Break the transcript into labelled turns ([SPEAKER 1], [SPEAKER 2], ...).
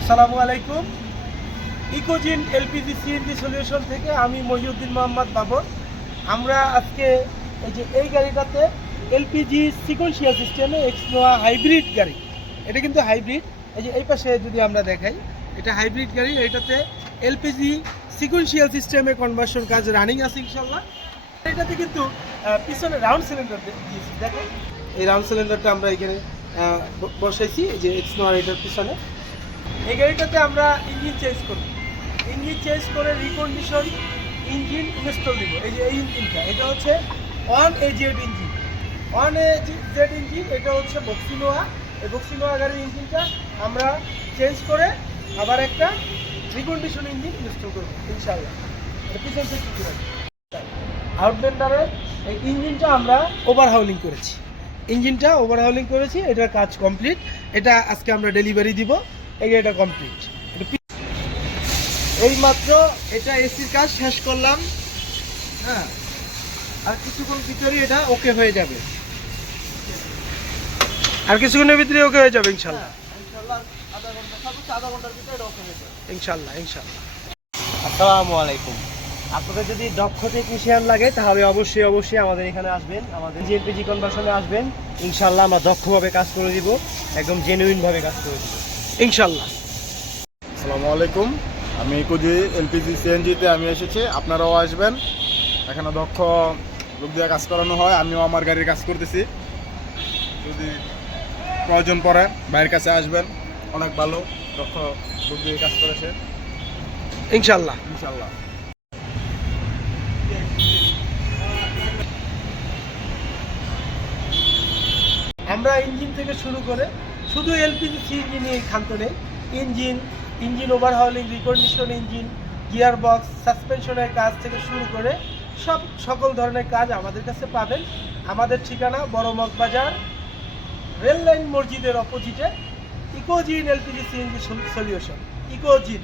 [SPEAKER 1] আসসালামু আলাইকুম। ইকোজিন LPG CNG solution থেকে আমি মহিউদ্দিন মোহাম্মদ বাবর। আমরা আজকে এই যে এই গাড়িটাতে এলপিজি সিকোয়েন্সিয়াল সিস্টেমে এক্সনোয়া হাইব্রিড গাড়ি। এটা কিন্তু হাইব্রিড। এই যে এই পাশে যদি আমরা দেখাই, এটা হাইব্রিড গাড়ি। এটাতে এলপিজি সিকোয়েন্সিয়াল সিস্টেমে কনভার্সন কাজ রানিং আছে ইনশাল্লাহ। এটাতে কিন্তু পিছনে রাউন্ড সিলিন্ডার দিয়েছি। দেখেন, এই রাউন্ড সিলিন্ডারটা আমরা এখানে বসাইছি। যে এক্সনোয়ার এটার পিছনে। এই গাড়িটাতে আমরা ইঞ্জিন চেঞ্জ করব। ইঞ্জিন চেঞ্জ করে রিকন্ডিশন ইঞ্জিন ইনস্টল দিব। এই যে এই ইঞ্জিনটা, এটা হচ্ছে one A Z engine. One A Z engine, এটা হচ্ছে বক্সিনোয়া। এই বক্সিনোয়া গাড়ির ইঞ্জিনটা আমরা চেঞ্জ করে আবার একটা রিকন্ডিশন ইঞ্জিন ইনস্টল করব, ইনশাআল্লাহ। পিছন থেকে কি আউটলেন্ডারের এই ইঞ্জিনটা আমরা ওভারহাউলিং করেছি। ইঞ্জিনটা ওভারহাউলিং করেছি, এটার কাজ কমপ্লিট এটা আজকে আমরা ডেলিভারি দিব। এই এটা কমপ্লিট এই মাত্র এটা এসির কাজ শেষ করলাম। হ্যাঁ। আর কিছুক্ষণ ভিতরে এটা ওকে হয়ে যাবে। আর কিছুক্ষণের ভিতরে ওকে হয়ে যাবে ইনশাল্লাহ।
[SPEAKER 2] ইনশাল্লাহ আধা ঘণ্টা আধা ঘণ্টার ভিতরে এটা ওকে হয়ে যাবে।
[SPEAKER 1] ইনশাল্লাহ ইনশাল্লাহ।
[SPEAKER 2] আসসালামু আলাইকুম। আপনাদের যদি দক্ষ টেকনিশিয়ান লাগে তাহলে অবশ্যই অবশ্যই আমাদের এখানে আসবেন। আমাদের জিএলপিজি কনভার্সনে আসবেন। ইনশাল্লাহ আমরা দক্ষভাবে কাজ করে দিব একদম জেনুইন ভাবে কাজ করে দিব।
[SPEAKER 1] ইনশাল্লাহ
[SPEAKER 3] আসসালামু আলাইকুম। আমি ইকুজি এলপিজি সিএনজিতে আমি এসেছি। আপনারাও আসবেন। এখানে দক্ষ লোক দিয়ে কাজ করানো হয়। আমিও আমার গাড়ির কাজ করতেছি। যদি প্রয়োজন পড়ে বাইরের কাছে আসবেন। অনেক ভালো দক্ষ লোক দিয়ে কাজ করেছে।
[SPEAKER 1] ইনশাল্লাহ
[SPEAKER 3] ইনশাল্লাহ
[SPEAKER 1] আমরা ইঞ্জিন থেকে শুরু করে শুধু এলপিজি সিএনজি নিয়ে ক্ষান্ত নেই। Engine engine overhauling recondition engine gear box সাসপেনশনের কাজ থেকে শুরু করে সব সকল ধরনের কাজ আমাদের কাছে পাবেন। আমাদের ঠিকানা বড় মগবাজার রেললাইন মসজিদের অপোজিটে ইকোজিন এলপিজি সিএনজি সলিউশন ইকোজিন।